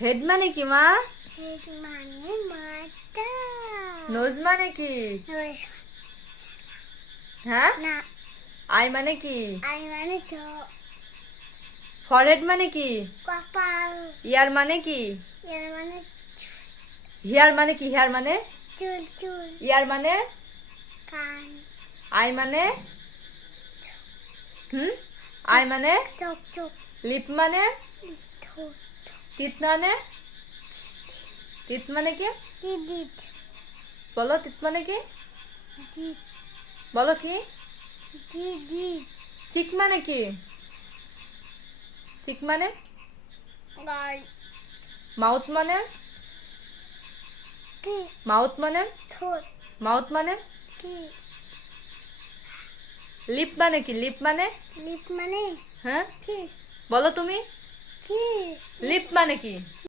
Head মানে কি মা? হেড মানে মাথা। নোজ মানে কি? নোজ হ্যাঁ, না। আই মানে কি? আই মানে চোখ। ফরহেড মানে কি? কপাল। ইয়ার মানে কি? ইয়ার মানে হিয়ার মানে কি? হেয়ার মানে? চুল চুল। ইয়ার মানে? কান। আই মানে? আই মানে? চোখ চোখ। লিপ মানে? ঠোঁট। তিত মানে? তিত মানে কি? দিদিত। বলো তিত মানে কি? দিদ। বলো কি? দিদি। চিক মানে কি? চিক মানে? গাল। মাউথ মানে? কি? মাউথ মানে? ঠোঁট। মাউথ মানে? কি? লিপ মানে কি? লিপ মানে? লিপ মানে হ্যাঁ, কি? বলো তুমি। কি? লিপ মানে কি?